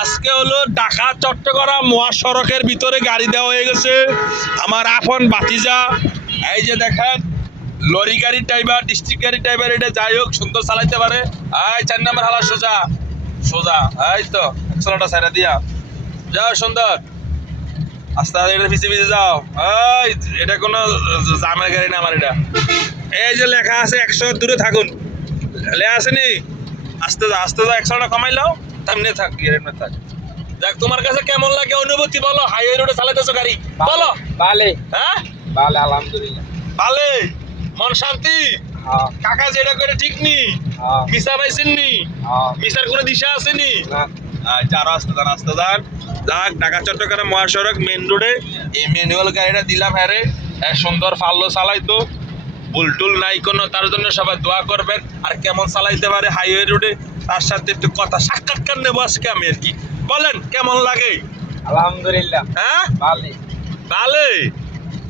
আজকে হলো ঢাকা, চট্টগ্রাম মহাসড়কের ভিতরে গাড়ি দেওয়া হয়ে গেছে। আমার আপন বাতিজা এই যে দেখেন, লরি গাড়ি টাইবার ডিস্ট্রিক্ট গাড়ি টাইবার এটা যাই হোক, সুন্দর চালাইতে পারে। এই চার নাম্বার হালা সোজা সোজা, এই তো একশোটা সাইডা দিয়া। যাও সুন্দর। আস্তে আস্তে এটা পিছিয়ে পিছিয়ে যাও। এই, এটা কোনো জামের গাড়ি না আমার এটা। এই যে লেখা আছে, একশো দূরে থাকুন। লেখা আছে নি আস্তে যা আস্তে যা একশোটা কমাই লাও। তেমনি থাক এমনি থাক। দেখ তোমার কাছে কেমন লাগে অনুভূতি বলো হাইওয়ে রোডে চালাইতেছো গাড়ি? বলো। ভালে। হ্যাঁ? ভালে আলহামদুলিল্লাহ। ভালে। মন শান্তি? হ্যাঁ। কাকা যেটা করে ঠিক নি? হ্যাঁ। মিশা পাইছেন নি? হ্যাঁ। মিশার কোনো দিশা আছে নি? আচ্ছা আরও আসতে যান আসতে যান যাক ঢাকা চট্টগ্রাম মহাসড়ক মেন রোডে এই ম্যানুয়াল গাড়িটা দিলাম হ্যাঁ, সুন্দর ফাল্লো চালাইতো। বুলটুল নাই কোনো তার জন্য সবাই দোয়া করবেন। আর কেমন চালাইতে পারে হাইওয়ে রোডে তার সাথে একটু কথা সাক্ষাৎকার নেব আজকে আমি আর কি। বলেন কেমন লাগে? আলহামদুলিল্লাহ। হ্যাঁ? ভালে?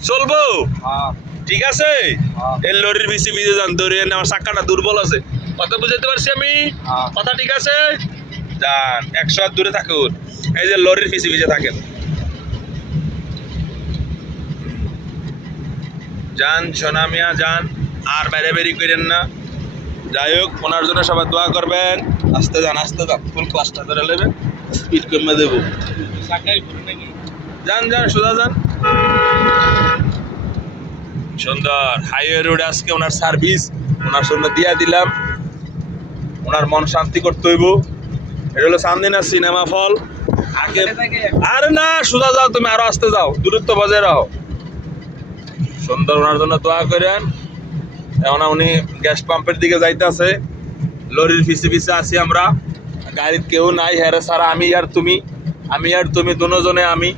চলবো? হ্যাঁ। ঠিক আছে? হ্যাঁ। এই লরির বেশি ভিজে যান দৌড়িয়ে আমার চাক্কাটা দুর্বল আছে। কথা বুঝাতে পারছি আমি? হ্যাঁ। কথা ঠিক আছে? যান একশো দূরে থাকুন। এই যে লরির পিছে ভিজে থাকেন। যান, সোনা মিয়া, যান। আর বাইরে বেরি করেন না। যাই হোক, ওনার জন্য সবাই দোয়া করবেন। আস্তে যান আস্তে যান। ফুল ক্লাসটা ধরে নেবেন। স্পিড কমে দেবো। যান যান, সোজা যান। সুন্দর। হাইওয়ে রোড আজকে ওনার সার্ভিস ওনার জন্য দিয়া দিলাম। ওনার মন শান্তি করতে হইব। এটা হলো সান্দিনা সিনেমা ফল আগে আরে না, সোজা যাও তুমি, আরও আসতে যাও। দূরত্ব বজায় রাখো। সুন্দর ওনার জন্য দোয়া করেন। এখন উনি গ্যাস পাম্পের দিকে যাইতেছে। লরির পিছে পিছে আছি আমরা। গাড়ির কেউ নাই হ্যাঁ সারা আমি আর তুমি। আমি আর তুমি, দুজনে আমি।